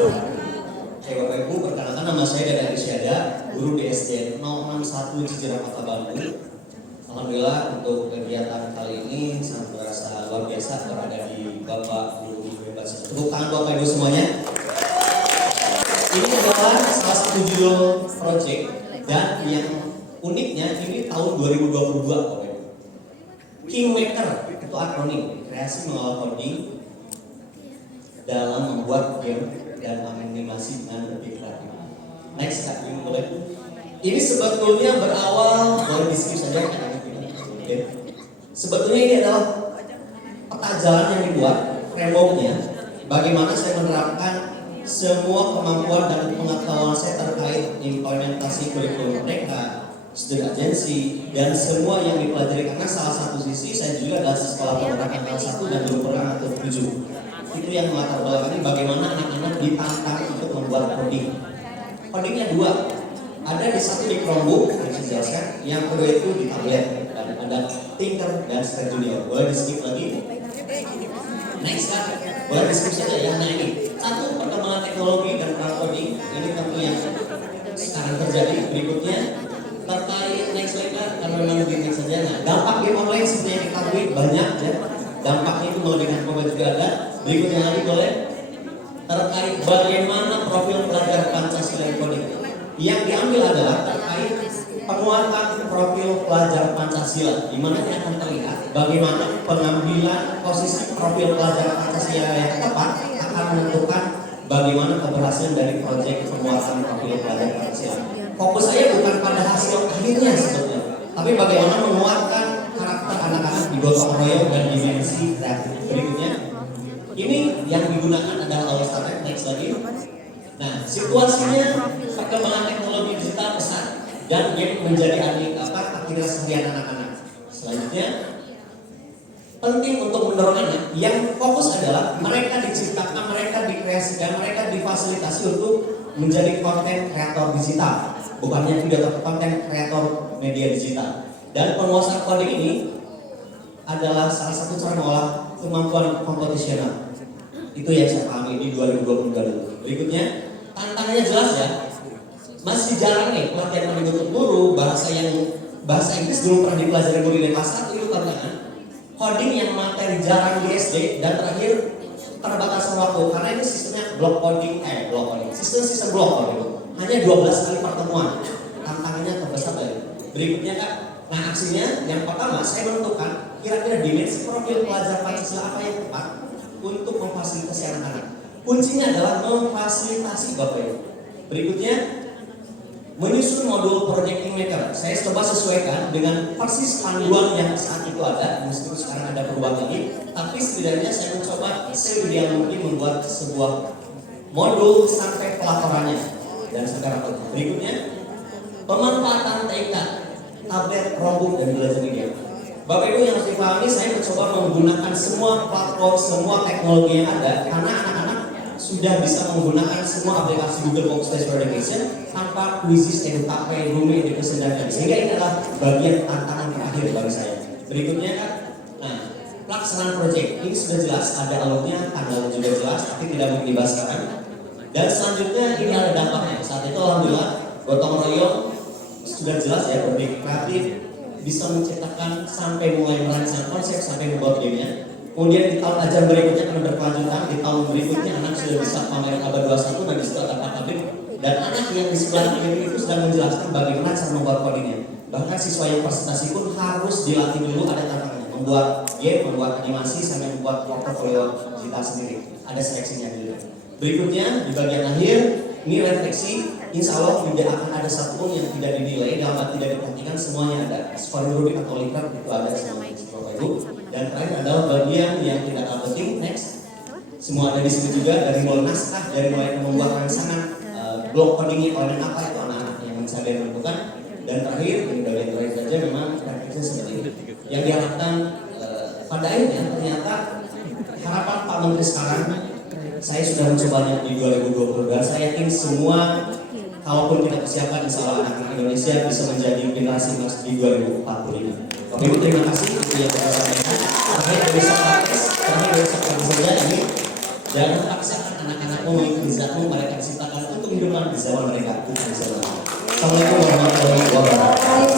Oke Bapak Ibu, perkenalkan nama saya Dada Isyada, guru di SD 061 Cijerah Kota Bandung. Alhamdulillah untuk kegiatan kali ini sangat berasa luar biasa berada di Bapak Guru Bebas. Tepuk tangan Bapak Ibu semuanya. Ini adalah salah satu judul project dan yang uniknya ini tahun 2022 Bapak Ibu. Kingmaker itu akronim, kreasi mengolah coding dalam membuat game dan animasi dengan lebih kreatif. Next Kak, ini boleh. Ini sebetulnya berawal, boleh di skip saja kan? Sebetulnya ini adalah peta jalan yang dibuat, frameworknya, bagaimana saya menerapkan semua kemampuan dan pengetahuan saya terkait implementasi kurikulum mereka, student agency, dan semua yang dipelajari. Karena salah satu sisi saya juga adalah sekolah penerangan kelas 1 dan guru penerangan kelas 7. Itu yang melatar belakangi bagaimana anak-anak ditantang untuk membuat coding. Codingnya dua, ada di satu di Chromebook yang saya jelaskan, yang kedua itu di tablet dan ada Tinker dan Start Junior. Boleh di skip lagi? Next Kak, boleh di skip saja ya. Nah ini satu, perkembangan teknologi dan peran coding ini tentu yang sekarang terjadi. Berikutnya terkait next slide Kak, karena memang lebih saja. Nah dampak game online seperti yang diketahui banyak ya. Dampaknya itu melebihkan COVID juga ada. Berikutnya lagi boleh terkait bagaimana profil pelajar Pancasila coding. Yang diambil adalah terkait penguatan profil pelajar Pancasila, di mana yang akan terlihat bagaimana pengambilan posisi profil pelajar Pancasila yang tepat akan menentukan bagaimana keberhasilan dari proyek penguatan profil pelajar Pancasila. Fokus saya bukan pada hasil akhirnya sebetulnya, tapi bagaimana menguatkan karakter anak-anak di gotong royong dan dimensi kreatif. Berikutnya, ini yang digunakan adalah oleh startup. Next lagi. Nah, situasinya perkembangan teknologi digital pesat dan game menjadi aktivitas seharian anak-anak. Selanjutnya, penting untuk mendorongnya. Yang fokus adalah mereka diciptakan, mereka dikreasikan, mereka difasilitasi untuk menjadi konten kreator digital, bukannya video atau konten kreator media digital. Dan penguasaan coding ini adalah salah satu cara mengolah kemampuan kompetisional. Itu yang saya pahami di 2022 dulu. Berikutnya, tantangannya jelas ya. Masih jarang nih pelatihan yang untuk guru, bahasa Inggris belum pernah dipelajari guru di kelas 1 itu tantangan. Coding yang materi jarang di SD dan terakhir keterbatasan waktu karena ini sistemnya sistem blok coding. Hanya 12 kali pertemuan. Tantangannya terbesar lagi. Berikutnya Kak. Nah aksinya yang pertama saya menentukan kira-kira dimensi profil pelajar Pancasila apa yang tepat untuk memfasilitasi anak-anak. Kuncinya adalah memfasilitasi Bapak Ibu. Berikutnya menyusun modul project Kingmaker. Saya coba sesuaikan dengan persis panduan yang saat itu ada, meskipun sekarang ada perubahan lagi. Tapi setidaknya saya mencoba sebilang mungkin membuat sebuah modul sampai pelaporannya dan sekarang berikutnya pemanfaatan TK, tablet, Chromebook, dan belajar media. Bapak Ibu yang harus dipahami, saya mencoba menggunakan semua platform, semua teknologi yang ada karena anak-anak sudah bisa menggunakan semua aplikasi Google Workspace for Education tanpa Quizzes, EduCafe, Rumi, Education, dan lain. Sehingga ini adalah bagian tantangan terakhir bagi saya. Berikutnya kan, nah pelaksanaan proyek ini sudah jelas, ada alurnya, tanggalnya juga jelas, tapi tidak mungkin dibahas sekarang. Dan selanjutnya ini ada dampaknya. Saat itu alhamdulillah gotong royong sudah jelas ya, lebih kreatif, bisa menciptakan sampai mulai merancang konsep sampai membuat gamenya. Kemudian di tahun ajar berikutnya akan berkelanjutan, di tahun berikutnya anak sudah bisa pameran abad 21 dan di situ ada pabrik dan anak yang di sebelah kiri itu sedang menjelaskan bagaimana cara membuat codingnya. Bahkan siswa yang presentasi pun harus dilatih dulu, ada tantangannya, membuat game, membuat animasi sampai membuat portfolio digital sendiri. Ada seleksinya dulu. Berikutnya di bagian akhir ini refleksi. Insya Allah tidak akan ada satupun yang tidak dinilai, dalam arti tidak diperhatikan, semuanya ada. Scoring Rubik atau Likert itu ada semuanya, Bapak Ibu. Dan terakhir adalah bagian yang tidak kalah penting, next. Semua ada di sini juga, dari mulai naskah, dari mulai membuat rangsangan, blok codingnya, oleh apa itu anak-anak yang bisa menentukan. Dan terakhir, ini bagian terakhir saja memang refleksi seperti ini. Yang diharapkan pada akhirnya ternyata harapan Pak Menteri sekarang, saya sudah mencobanya di 2020 dan saya yakin semua kalaupun kita persiapkan insya Allah anak-anak Indonesia bisa menjadi generasi emas di 2045. Bapak Ibu terima kasih itu yang saya sampaikan. Terakhir besok praktis saja ini Jangan paksakan anak-anakmu mengikuti zatmu mereka diciptakan untuk kehidupan di zaman mereka, bukan di zaman. Assalamualaikum warahmatullahi wabarakatuh.